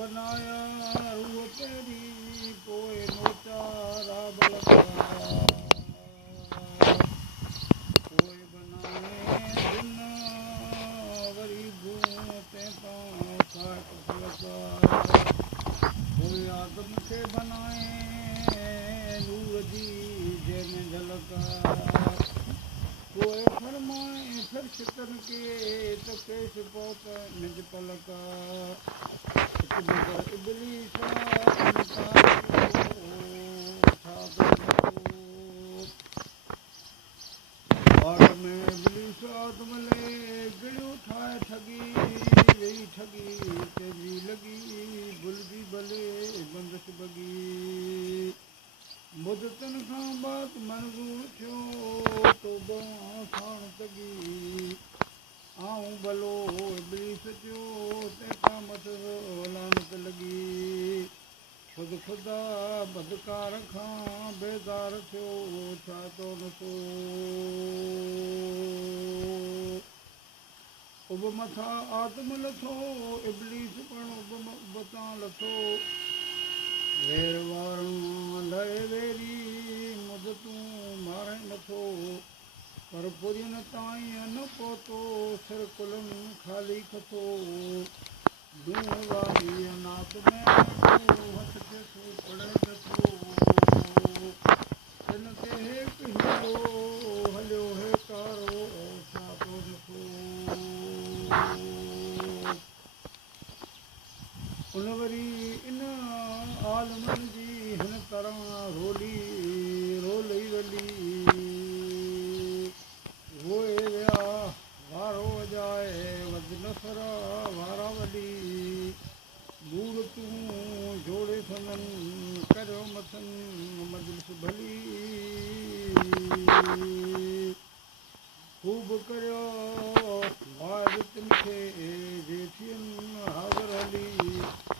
बनाया रूह तेरी पोए नोचारा बलका कोई बनाए दिन वरी भूते पाँव खाट फलका कोई आदम के बनाए नूर जी जैन झलका कोई फरमाए फिर शिकन के तो केश पोत निज पलका इबलीसा बाट में इबलीसा तुमले गिड़ियो ठाए ठगी यही ठगी तेजी लगी भुलजी भले बंदस बगी मुदतन खां बात मंज़ूर थियो तो साण तगी आऊं भलो इबलीस जो तंहिंखां मथो लानत लॻी ख़ुदि ख़ुदा बदकार खां बेज़ार थियो छा तो नथो उब मथां आदम लथो इबलीस पण उब तां लथो वेर वारूं लहे वेरी मुद तूं मारे नथो पर पुरियुनि ताईं न पहुतो सिर कुलनि ख़ाली कथो दूं वारी अनाथ में हथ खेसो पड़े नथो हिन ते हेक हीरो हलियो हे कारो छा तो नथो उन वरी इन आलमनि जी हिन तरह रोली रोलई वली रोए विया वारो वॼाए वध नसर वारा वॾी बूढ़ तूं जोड़े संदनि करियो मथनि मजलिस भली ख़ूब करियो वाज तिन खे जेठियुनि हाज़िर हली